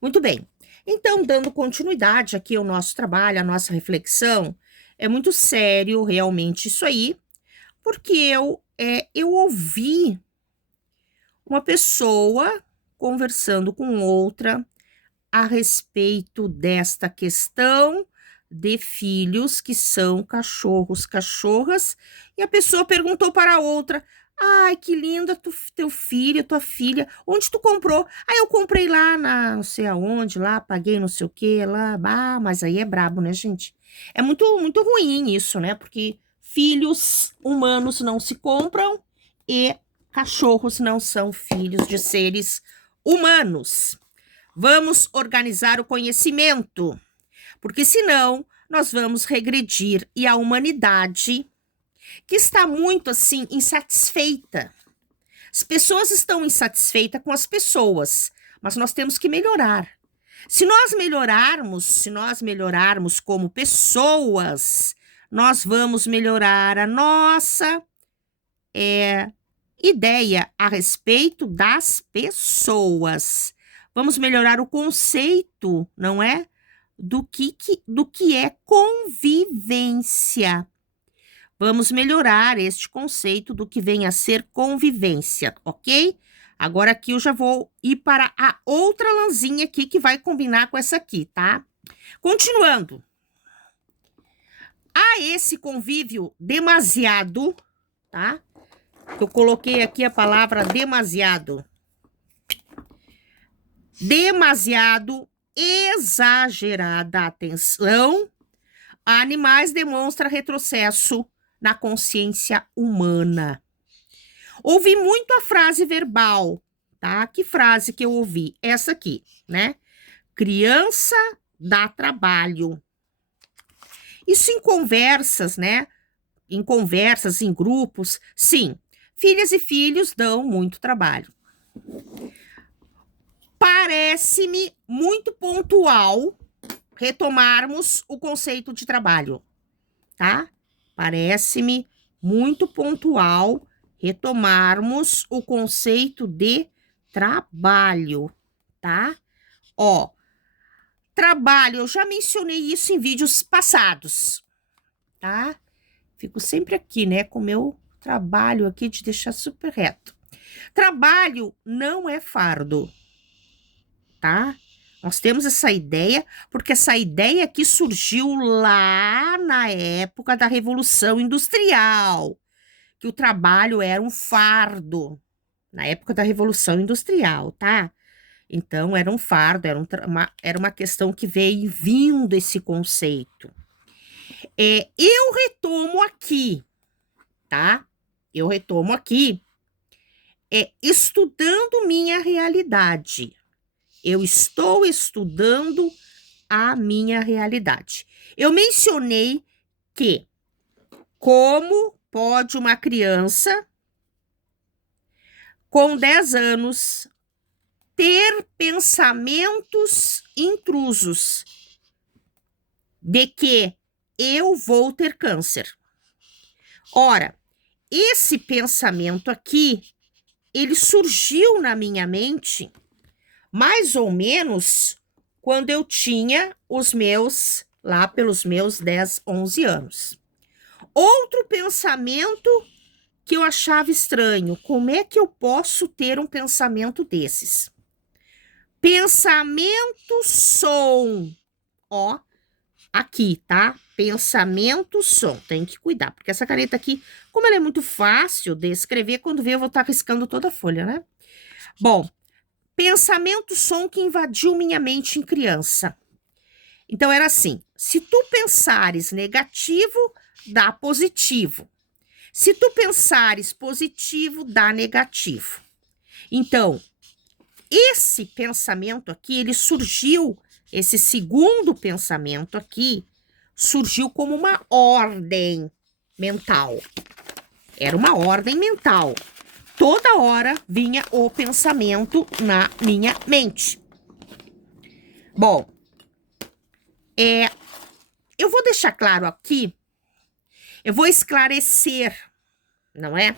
Muito bem. Então, dando continuidade aqui ao nosso trabalho, à nossa reflexão, é muito sério realmente isso aí, porque eu ouvi uma pessoa conversando com outra a respeito desta questão de filhos que são cachorros, cachorras, e a pessoa perguntou para a outra: Ai, que lindo teu filho, tua filha. Onde tu comprou? Ah, eu comprei lá na não sei aonde, lá, paguei não sei o que, lá. Ah, mas aí é brabo, né, gente? É muito ruim isso, né? Porque filhos humanos não se compram e cachorros não são filhos de seres humanos. Vamos organizar o conhecimento, porque senão nós vamos regredir e a humanidade, que está muito assim insatisfeita. As pessoas estão insatisfeitas com as pessoas, mas nós temos que melhorar. Se nós melhorarmos como pessoas, nós vamos melhorar a nossa ideia a respeito das pessoas. Vamos melhorar o conceito, não é? Do que é convivência. Vamos melhorar este conceito do que vem a ser convivência, ok? Agora aqui eu já vou ir para a outra lãzinha aqui que vai combinar com essa aqui, tá? Continuando. Há esse convívio demasiado, tá? Eu coloquei aqui a palavra demasiado. Demasiado exagerada atenção a animais demonstra retrocesso na consciência humana. Ouvi muito a frase verbal, tá? Que frase que eu ouvi? Essa aqui, né? Criança dá trabalho. Isso em conversas, né? Em conversas, em grupos, sim. Filhas e filhos dão muito trabalho. Parece-me muito pontual retomarmos o conceito de trabalho, tá? Parece-me muito pontual retomarmos o conceito de trabalho, tá? Ó, trabalho, eu já mencionei isso em vídeos passados, tá? Fico sempre aqui, né, com o meu trabalho aqui de deixar super reto. Trabalho não é fardo, tá? Nós temos essa ideia, porque essa ideia aqui surgiu lá na época da Revolução Industrial, que o trabalho era um fardo, na época da Revolução Industrial, tá? Então, era um fardo, era uma questão que veio vindo esse conceito. Eu retomo aqui, tá? Eu retomo aqui, estudando minha realidade. Eu estou estudando a minha realidade. Eu mencionei que como pode uma criança com 10 anos ter pensamentos intrusos de que eu vou ter câncer. Ora, esse pensamento aqui, ele surgiu na minha mente mais ou menos quando eu tinha lá pelos meus 10, 11 anos. Outro pensamento que eu achava estranho, como é que eu posso ter um pensamento desses? Pensamento som, ó, aqui, tá? Pensamento som, tem que cuidar, porque essa caneta aqui, como ela é muito fácil de escrever, quando vê eu vou estar riscando toda a folha, né? Bom, pensamento som que invadiu minha mente em criança. Então era assim, se tu pensares negativo, dá positivo. Se tu pensares positivo, dá negativo. Então, esse pensamento aqui, ele surgiu, esse segundo pensamento aqui, surgiu como uma ordem mental. Era uma ordem mental. Toda hora vinha o pensamento na minha mente. Bom, eu vou deixar claro aqui, eu vou esclarecer, não é?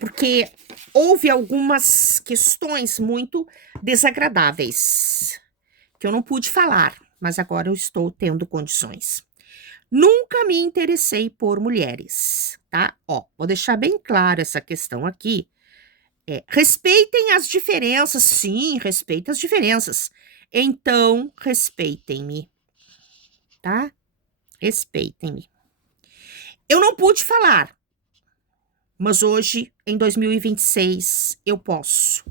Porque houve algumas questões muito desagradáveis porque eu não pude falar, mas agora eu estou tendo condições. Nunca me interessei por mulheres, tá? Ó, vou deixar bem claro essa questão aqui. Respeitem as diferenças, sim, respeitem as diferenças. Então, respeitem-me, tá? Respeitem-me. Eu não pude falar, mas hoje, em 2026, eu posso.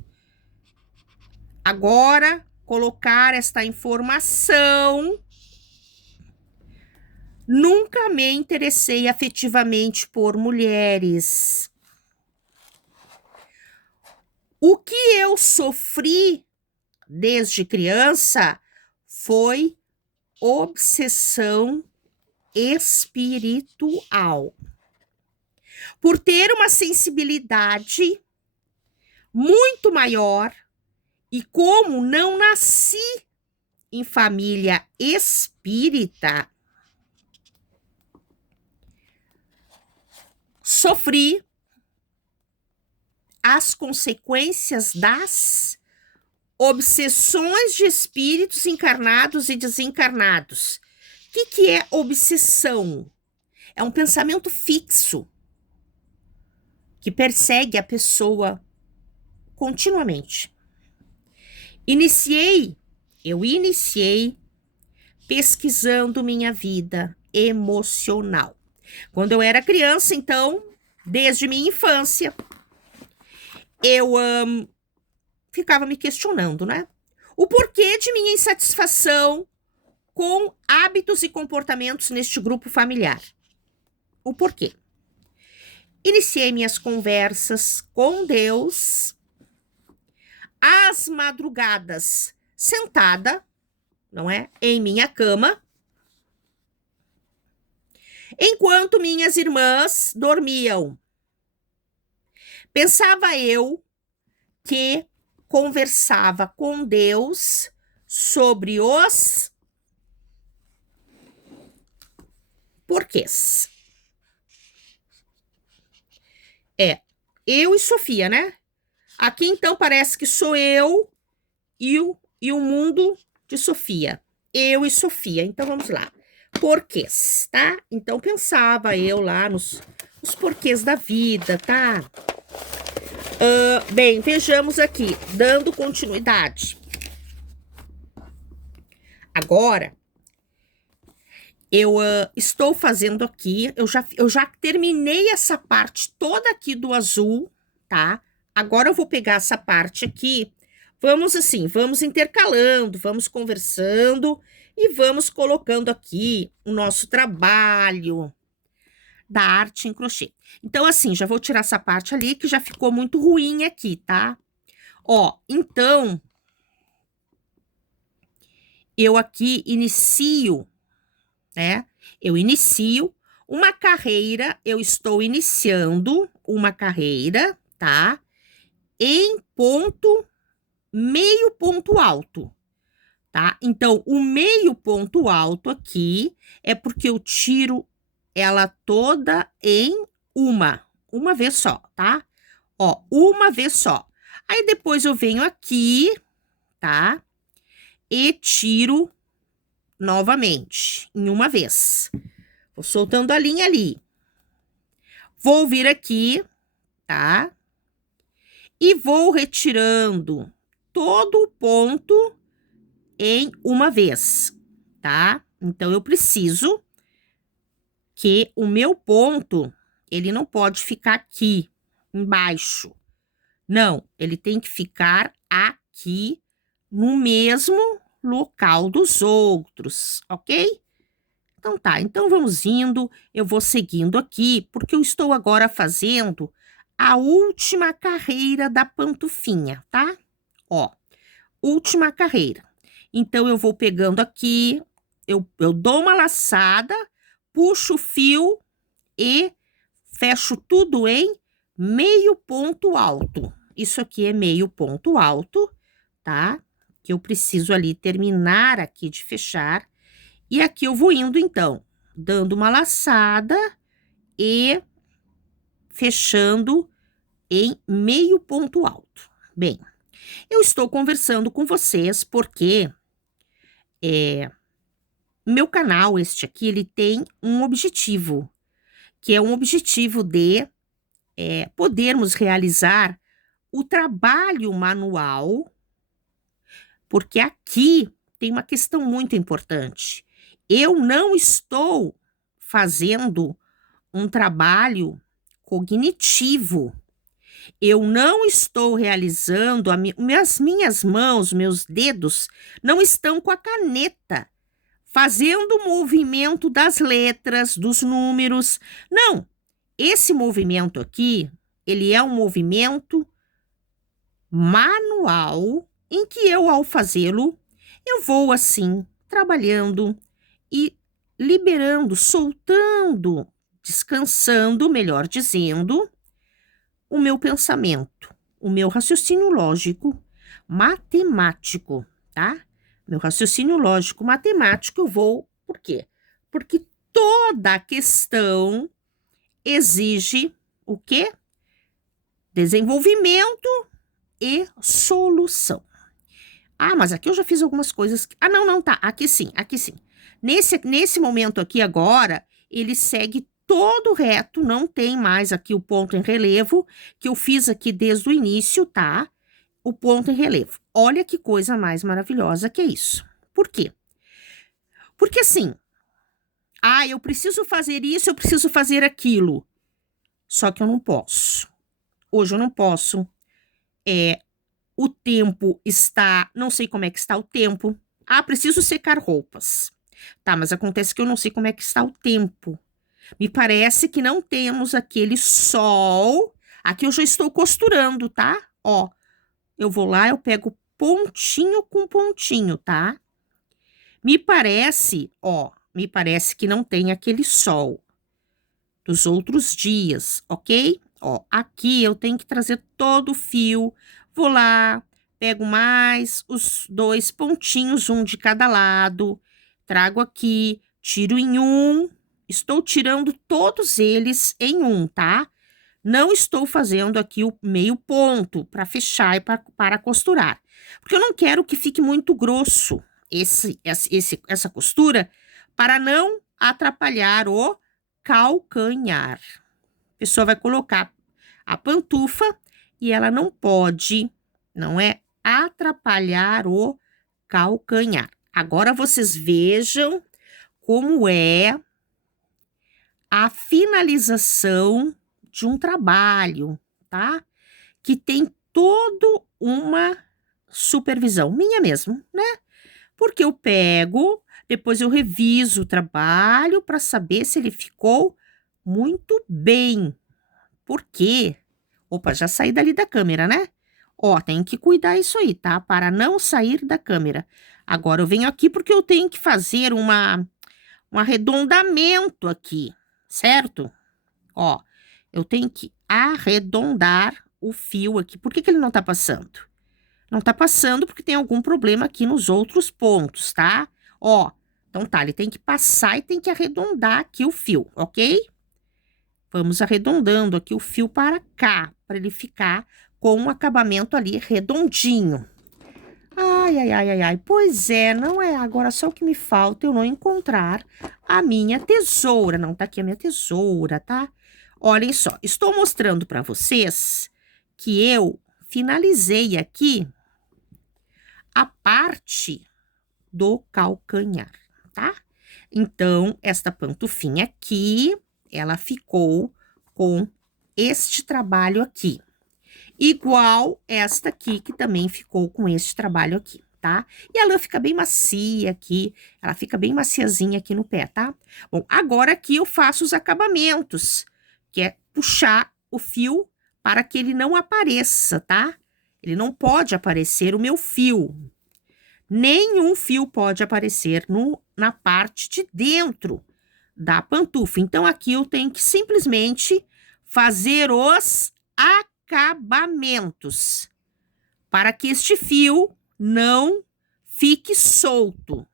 Agora, colocar esta informação. Nunca me interessei afetivamente por mulheres. O que eu sofri desde criança foi obsessão espiritual. Por ter uma sensibilidade muito maior e como não nasci em família espírita, sofri as consequências das obsessões de espíritos encarnados e desencarnados. O que é obsessão? É um pensamento fixo que persegue a pessoa continuamente. Eu iniciei pesquisando minha vida emocional. Quando eu era criança, então, desde minha infância, eu ficava me questionando, né? O porquê de minha insatisfação com hábitos e comportamentos neste grupo familiar. O porquê. Iniciei minhas conversas com Deus às madrugadas, sentada, não é? Em minha cama, enquanto minhas irmãs dormiam. Pensava eu que conversava com Deus sobre os porquês. Eu e Sofia, né? Aqui então parece que sou eu e o mundo de Sofia. Eu e Sofia. Então vamos lá. Porquês, tá? Então pensava eu lá nos porquês da vida, tá? Bem, vejamos aqui, dando continuidade. Agora, eu estou fazendo aqui, eu já terminei essa parte toda aqui do azul, tá? Agora eu vou pegar essa parte aqui, vamos intercalando, vamos conversando e vamos colocando aqui o nosso trabalho da arte em crochê. Então, assim, já vou tirar essa parte ali que já ficou muito ruim aqui, tá? Ó, então, eu aqui inicio, né? Eu inicio uma carreira, eu estou iniciando uma carreira, tá? Em meio ponto alto, tá? Então, o meio ponto alto aqui é porque eu tiro ela toda em uma vez só, tá? Ó, uma vez só. Aí depois eu venho aqui, tá? E tiro novamente, em uma vez. Vou soltando a linha ali. Vou vir aqui, tá? E vou retirando todo o ponto em uma vez, tá? Então, eu preciso que o meu ponto, ele não pode ficar aqui, embaixo. Não, ele tem que ficar aqui, no mesmo local dos outros, ok? Então tá, então vamos indo, eu vou seguindo aqui, porque eu estou agora fazendo a última carreira da pantufinha, tá? Ó, última carreira. Então, eu vou pegando aqui, eu dou uma laçada, puxo o fio e fecho tudo em meio ponto alto. Isso aqui é meio ponto alto, tá? Que eu preciso ali terminar aqui de fechar. E aqui eu vou indo, então, dando uma laçada e fechando em meio ponto alto. Bem, eu estou conversando com vocês porque Meu canal, este aqui, ele tem um objetivo, que é um objetivo de podermos realizar o trabalho manual, porque aqui tem uma questão muito importante. Eu não estou fazendo um trabalho cognitivo. Eu não estou realizando, minhas mãos, meus dedos não estão com a caneta fazendo o movimento das letras, dos números. Não, esse movimento aqui, ele é um movimento manual em que eu, ao fazê-lo, eu vou assim, trabalhando e liberando, soltando, descansando, melhor dizendo, o meu pensamento, o meu raciocínio lógico, matemático, tá? Meu raciocínio lógico, matemático, eu vou, por quê? Porque toda questão exige o quê? Desenvolvimento e solução. Ah, mas aqui eu já fiz algumas coisas. Ah, não, não, tá. Aqui sim, aqui sim. Nesse momento aqui agora, ele segue todo reto, não tem mais aqui o ponto em relevo, que eu fiz aqui desde o início, tá? O ponto em relevo. Olha que coisa mais maravilhosa que é isso. Por quê? Porque assim, eu preciso fazer isso, eu preciso fazer aquilo. Só que eu não posso. Hoje eu não posso. O tempo está, não sei como é que está o tempo. Preciso secar roupas. Tá, mas acontece que eu não sei como é que está o tempo. Me parece que não temos aquele sol. Aqui eu já estou costurando, tá? Ó, eu vou lá, eu pego pontinho com pontinho, tá? Me parece que não tem aquele sol dos outros dias, ok? Ó, aqui eu tenho que trazer todo o fio. Vou lá, pego mais os 2 pontinhos, um de cada lado, trago aqui, tiro em um, estou tirando todos eles em um, tá? Não estou fazendo aqui o meio ponto para fechar e para costurar, porque eu não quero que fique muito grosso essa costura para não atrapalhar o calcanhar. A pessoa vai colocar a pantufa e ela não pode, não é, atrapalhar o calcanhar. Agora vocês vejam como é a finalização de um trabalho, tá? Que tem toda uma supervisão, minha mesmo, né? Porque eu pego, depois eu reviso o trabalho para saber se ele ficou muito bem. Por quê? Opa, já saí dali da câmera, né? Ó, tem que cuidar isso aí, tá? Para não sair da câmera. Agora eu venho aqui porque eu tenho que fazer um arredondamento aqui, certo? Ó, eu tenho que arredondar o fio aqui. Por que que ele não tá passando? Não tá passando porque tem algum problema aqui nos outros pontos, tá? Ó, então tá, ele tem que passar e tem que arredondar aqui o fio, ok? Vamos arredondando aqui o fio para cá, para ele ficar com um acabamento ali redondinho. Ai, ai, ai, ai, ai, pois é, não é agora só o que me falta eu não encontrar a minha tesoura. Não tá aqui a minha tesoura, tá? Olhem só, estou mostrando para vocês que eu finalizei aqui a parte do calcanhar, tá? Então, esta pantufinha aqui, ela ficou com este trabalho aqui. Igual esta aqui, que também ficou com este trabalho aqui, tá? E a lã fica bem macia aqui, ela fica bem maciazinha aqui no pé, tá? Bom, agora aqui eu faço os acabamentos, que é puxar o fio para que ele não apareça, tá? Ele não pode aparecer o meu fio. Nenhum fio pode aparecer na parte de dentro da pantufa. Então, aqui eu tenho que simplesmente fazer os acabamentos para que este fio não fique solto.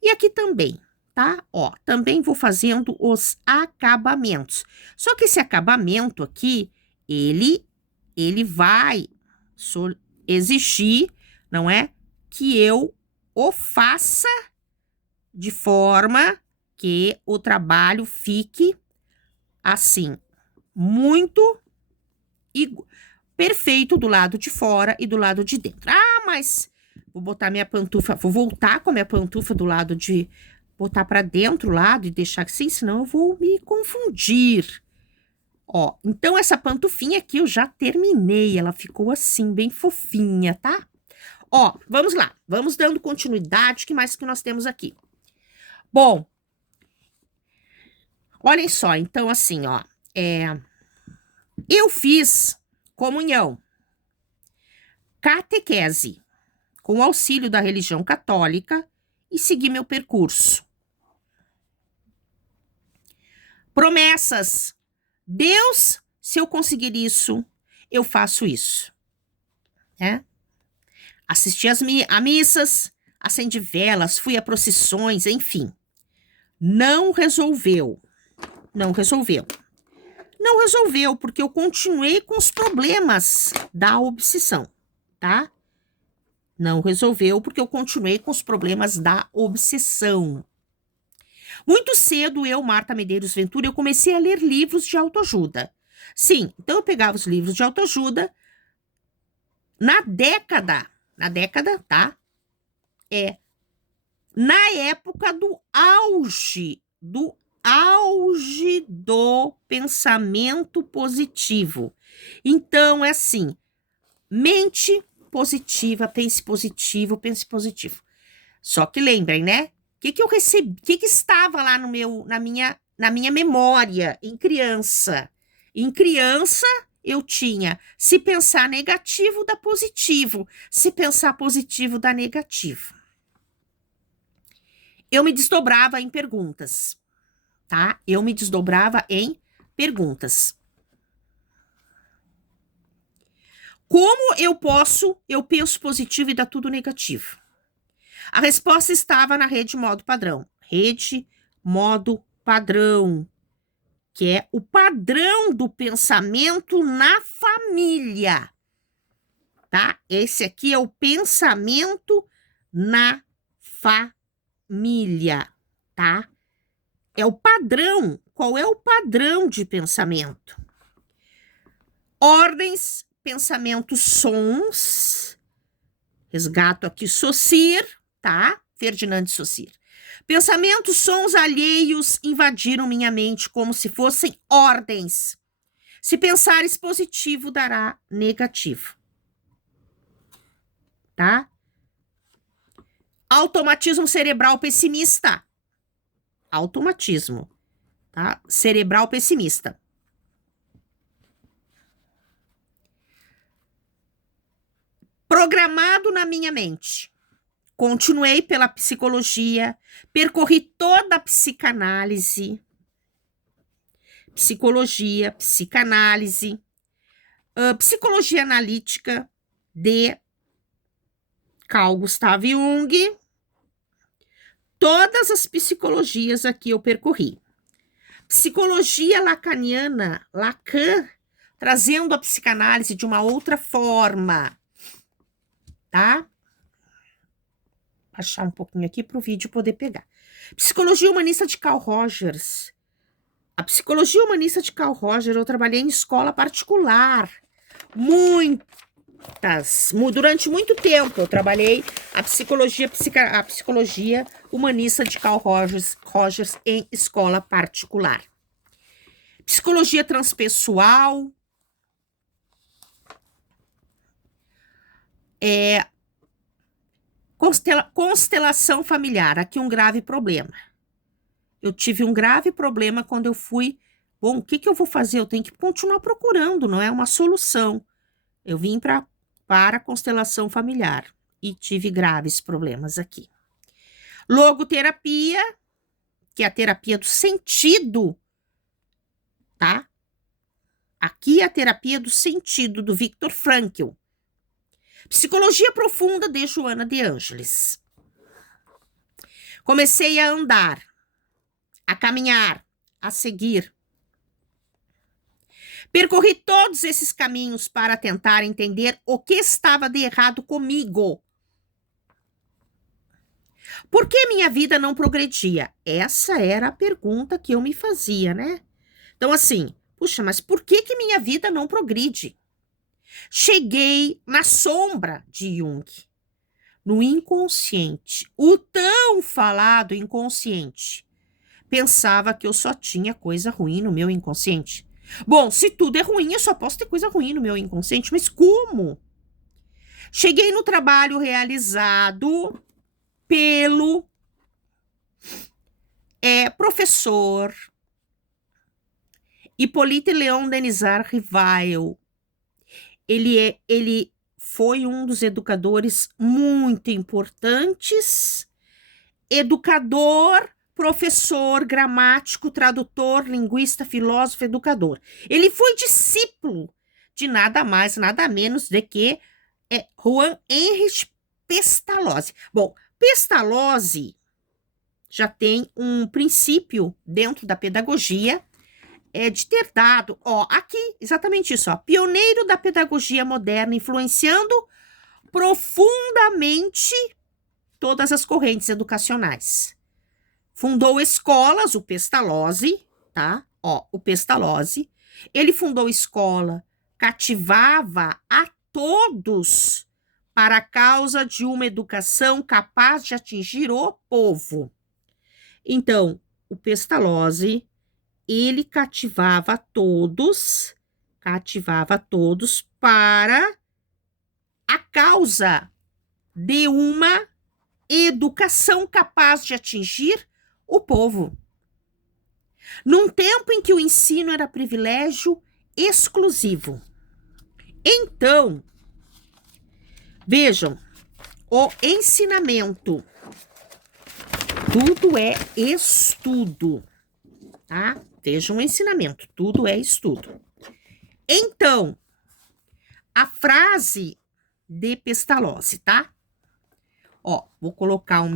E aqui também, tá? Ó, também vou fazendo os acabamentos. Só que esse acabamento aqui, ele vai exigir, não é? Que eu o faça de forma que o trabalho fique assim, muito perfeito do lado de fora e do lado de dentro. Ah, mas vou botar minha pantufa, vou voltar com a minha pantufa do lado de botar para dentro o lado e deixar assim, senão eu vou me confundir. Ó, então essa pantufinha aqui eu já terminei, ela ficou assim, bem fofinha, tá? Ó, vamos lá, vamos dando continuidade, o que mais que nós temos aqui? Bom, olhem só, então assim, ó, eu fiz comunhão, catequese, com o auxílio da religião católica e segui meu percurso. Promessas. Deus, se eu conseguir isso, eu faço isso. Né? Assisti a missas, acendi velas, fui a procissões, enfim. Não resolveu. Não resolveu. Não resolveu, porque eu continuei com os problemas da obsessão, tá? Não resolveu, porque eu continuei com os problemas da obsessão. Muito cedo, eu, Marta Medeiros Ventura, eu comecei a ler livros de autoajuda. Sim, então eu pegava os livros de autoajuda na década, tá? Na época do auge do pensamento positivo. Então, é assim, mente positiva, pense positivo, pense positivo. Só que lembrem, né? O que eu recebi, o que estava lá na minha memória em criança? Em criança, eu tinha, se pensar negativo, dá positivo. Se pensar positivo, dá negativo. Eu me desdobrava em perguntas, tá? Eu me desdobrava em perguntas. Como eu penso positivo e dá tudo negativo? A resposta estava na rede modo padrão. Rede modo padrão, que é o padrão do pensamento na família, tá? Esse aqui é o pensamento na família, tá? É o padrão. Qual é o padrão de pensamento? Ordens, pensamentos, sons. Resgato aqui Saussure, tá? Ferdinand de Saussure. Pensamentos, sons alheios invadiram minha mente como se fossem ordens. Se pensares positivo, dará negativo. Tá? Automatismo cerebral pessimista. Automatismo, tá? Cerebral pessimista. Programado na minha mente. Continuei pela psicologia, percorri toda a psicanálise, psicanálise, psicologia analítica de Carl Gustav Jung. Todas as psicologias aqui eu percorri. Psicologia lacaniana, Lacan, trazendo a psicanálise de uma outra forma, tá? Baixar um pouquinho aqui para o vídeo poder pegar. Psicologia humanista de Carl Rogers. A psicologia humanista de Carl Rogers, eu trabalhei em escola particular. Durante muito tempo eu trabalhei a psicologia humanista de Carl Rogers em escola particular. Psicologia transpessoal. Constelação familiar, aqui um grave problema. Eu tive um grave problema quando eu fui. Bom, o que eu vou fazer? Eu tenho que continuar procurando, não é uma solução. Eu vim para a constelação familiar e tive graves problemas aqui. Logoterapia, que é a terapia do sentido, tá? Aqui é a terapia do sentido, do Viktor Frankl. Psicologia profunda de Joana de Ângeles. Comecei a andar, a caminhar, a seguir. Percorri todos esses caminhos para tentar entender o que estava de errado comigo. Por que minha vida não progredia? Essa era a pergunta que eu me fazia, né? Então, assim, puxa, mas por que que minha vida não progride? Cheguei na sombra de Jung, no inconsciente, o tão falado inconsciente. Pensava que eu só tinha coisa ruim no meu inconsciente. Bom, se tudo é ruim, eu só posso ter coisa ruim no meu inconsciente, mas como? Cheguei no trabalho realizado pelo professor Hippolyte Léon Denisard Rivail. Ele foi um dos educadores muito importantes, educador, professor, gramático, tradutor, linguista, filósofo, educador. Ele foi discípulo de nada mais, nada menos do que Juan Henrich Pestalozzi. Bom, Pestalozzi já tem um princípio dentro da pedagogia de ter dado, aqui, exatamente isso, pioneiro da pedagogia moderna, influenciando profundamente todas as correntes educacionais. Fundou escolas, o Pestalozzi, tá? O Pestalozzi. Ele fundou escola, cativava a todos para a causa de uma educação capaz de atingir o povo. Então, o Pestalozzi, ele cativava todos para a causa de uma educação capaz de atingir o povo. Num tempo em que o ensino era privilégio exclusivo. Então, vejam, o ensinamento, tudo é estudo, tá? Vejam o ensinamento, tudo é estudo. Então, a frase de Pestalozzi, tá? Vou colocar o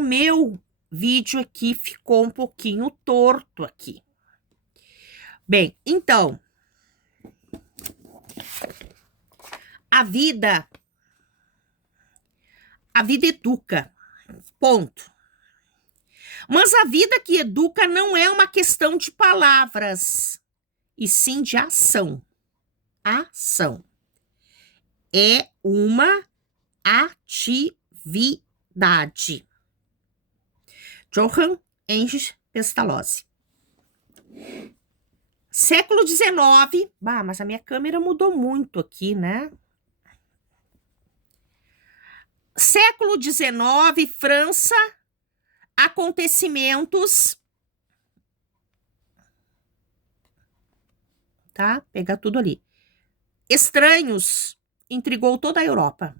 meu vídeo aqui ficou um pouquinho torto aqui. Bem, então, a vida educa, ponto. Mas a vida que educa não é uma questão de palavras, e sim de ação. Ação. É uma atividade. Johann Henrich Pestalozzi. Século XIX. Mas a minha câmera mudou muito aqui, né? Século XIX, França, acontecimentos. Tá? Pega tudo ali. Estranhos, intrigou toda a Europa.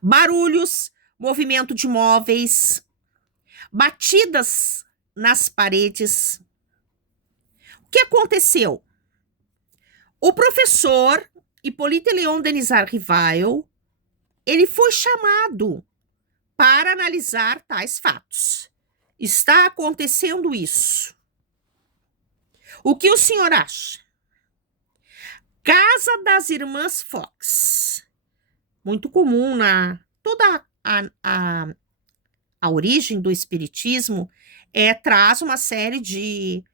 Barulhos, movimento de móveis, batidas nas paredes. O que aconteceu? O professor Hippolyte Léon Denisard Rivail, ele foi chamado para analisar tais fatos. Está acontecendo isso. O que o senhor acha? Casa das Irmãs Fox. Muito comum na toda a origem do espiritismo traz uma série de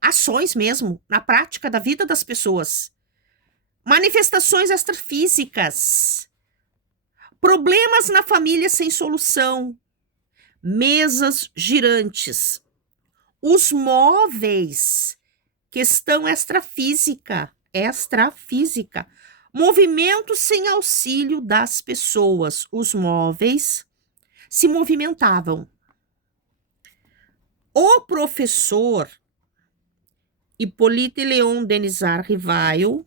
ações mesmo na prática da vida das pessoas. Manifestações extrafísicas, problemas na família sem solução, mesas girantes, os móveis, questão extrafísica, movimento sem auxílio das pessoas, os móveis se movimentavam. O professor Hippolyte Léon Denisard Rivail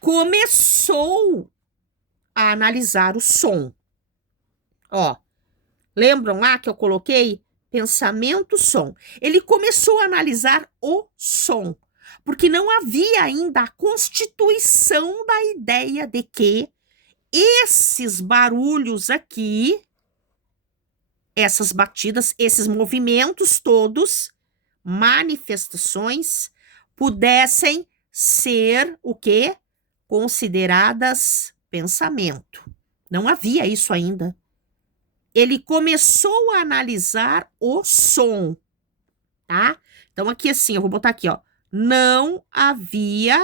começou a analisar o som. Lembram lá que eu coloquei pensamento, som? Ele começou a analisar o som, porque não havia ainda a constituição da ideia de que esses barulhos aqui, essas batidas, esses movimentos todos, manifestações, pudessem ser o quê? Consideradas pensamento. Não havia isso ainda. ele começou a analisar o som, tá? Então, aqui assim, eu vou botar aqui, ó. Não havia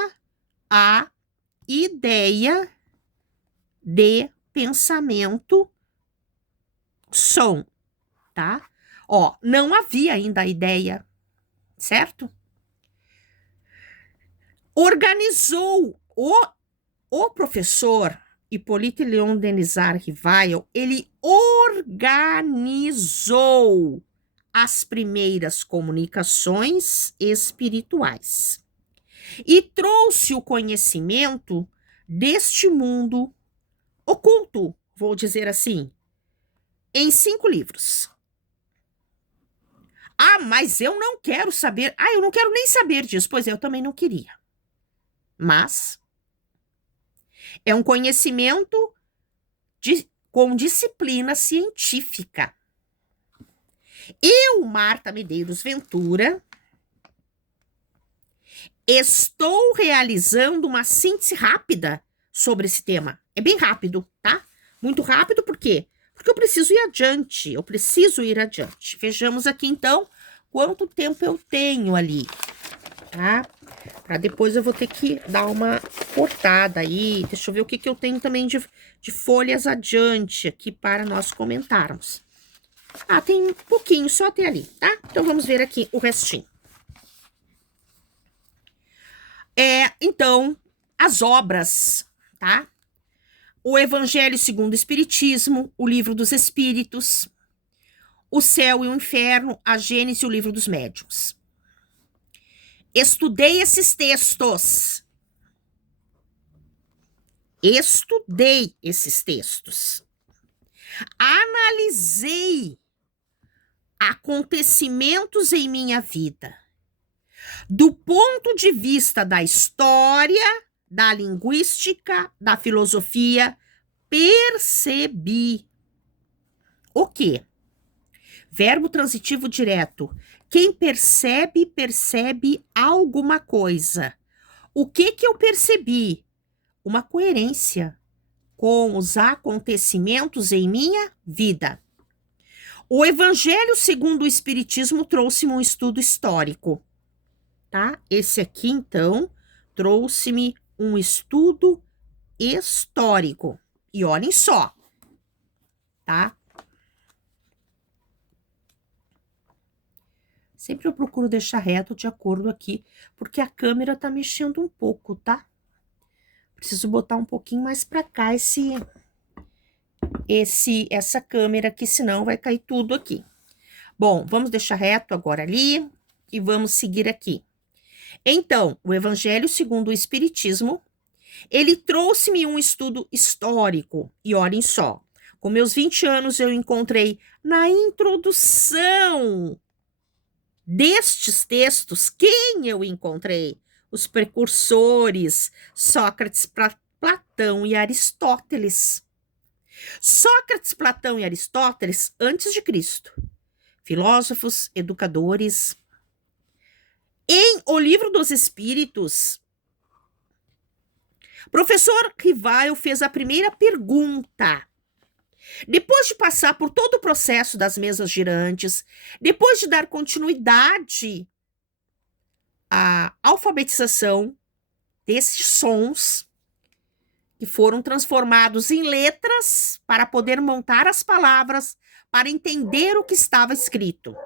a ideia de pensamento som, tá? Ó, não havia ainda a ideia, certo? Organizou o professor Hippolyte Léon Denisard Rivail, ele organizou as primeiras comunicações espirituais e trouxe o conhecimento deste mundo oculto, vou dizer assim, em 5 livros. Ah, mas eu não quero saber. Ah, eu não quero nem saber disso. Pois é, eu também não queria. Mas é um conhecimento com disciplina científica. Eu, Marta Medeiros Ventura, estou realizando uma síntese rápida sobre esse tema. É bem rápido, tá? Muito rápido, por quê? Porque eu preciso ir adiante, Vejamos aqui, então, quanto tempo eu tenho ali, tá? Para depois eu vou ter que dar uma cortada aí. Deixa eu ver o que eu tenho também de folhas adiante aqui para nós comentarmos. Ah, tem um pouquinho, só até ali, tá? Então, vamos ver aqui o restinho. Então, as obras, tá? O Evangelho segundo o Espiritismo, o Livro dos Espíritos, o Céu e o Inferno, a Gênese e o Livro dos Médiuns. Estudei esses textos. Analisei acontecimentos em minha vida. Do ponto de vista da história, da linguística, da filosofia, percebi o quê? Verbo transitivo direto. Quem percebe, percebe alguma coisa. O que eu percebi? Uma coerência com os acontecimentos em minha vida. O Evangelho segundo o Espiritismo trouxe-me um estudo histórico, tá? Esse aqui, então, trouxe-me um estudo histórico. E olhem só, tá? Sempre eu procuro deixar reto de acordo aqui, porque a câmera tá mexendo um pouco, tá? Preciso botar um pouquinho mais para cá essa câmera aqui, senão vai cair tudo aqui. Bom, vamos deixar reto agora ali e vamos seguir aqui. Então, o Evangelho segundo o Espiritismo, ele trouxe-me um estudo histórico. E olhem só, com meus 20 anos eu encontrei na introdução destes textos, quem eu encontrei? Os precursores, Sócrates, Platão e Aristóteles. Sócrates, Platão e Aristóteles, antes de Cristo. Filósofos, educadores. Em O Livro dos Espíritos, professor Rivail fez a primeira pergunta. Depois de passar por todo o processo das mesas girantes, depois de dar continuidade à alfabetização desses sons, que foram transformados em letras para poder montar as palavras, para entender o que estava escrito,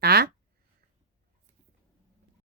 tá?